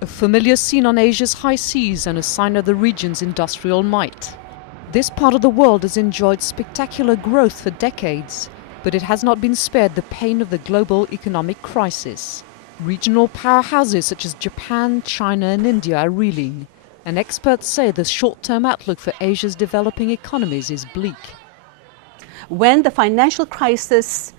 A familiar scene on Asia's high seas and a sign of the region's industrial might. This part of the world has enjoyed spectacular growth for decades, but it has not been spared the pain of the global economic crisis. Regional powerhouses such as Japan, China and India are reeling, and experts say the short-term outlook for Asia's developing economies is bleak. When the financial crisis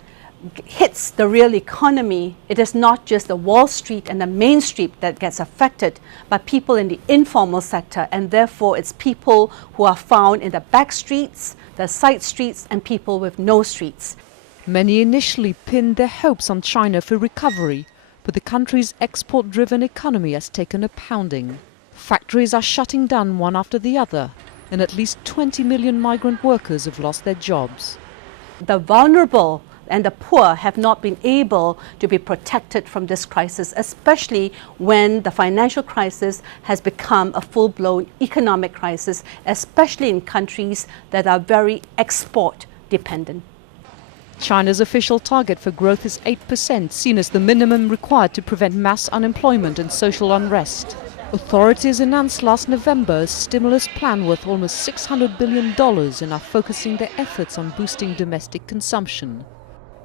hits the real economy, it is not just the Wall Street and the Main Street that gets affected, but people in the informal sector, and therefore it's people who are found in the back streets, the side streets, and people with no streets. Many initially pinned their hopes on China for recovery, but the country's export-driven economy has taken a pounding. Factories are shutting down one after the other, and at least 20 million migrant workers have lost their jobs. The vulnerable and the poor have not been able to be protected from this crisis, especially when the financial crisis has become a full-blown economic crisis, especially in countries that are very export-dependent. China's official target for growth is 8%, seen as the minimum required to prevent mass unemployment and social unrest. Authorities announced last November a stimulus plan worth almost $600 billion and are focusing their efforts on boosting domestic consumption.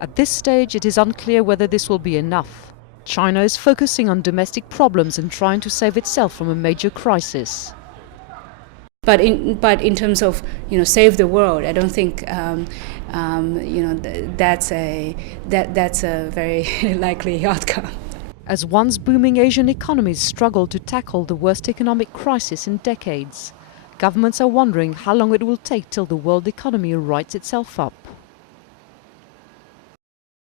At this stage, it is unclear whether this will be enough. China is focusing on domestic problems and trying to save itself from a major crisis. But in terms of save the world, I don't think that's a very likely outcome. As once booming Asian economies struggle to tackle the worst economic crisis in decades, governments are wondering how long it will take till the world economy rights itself up.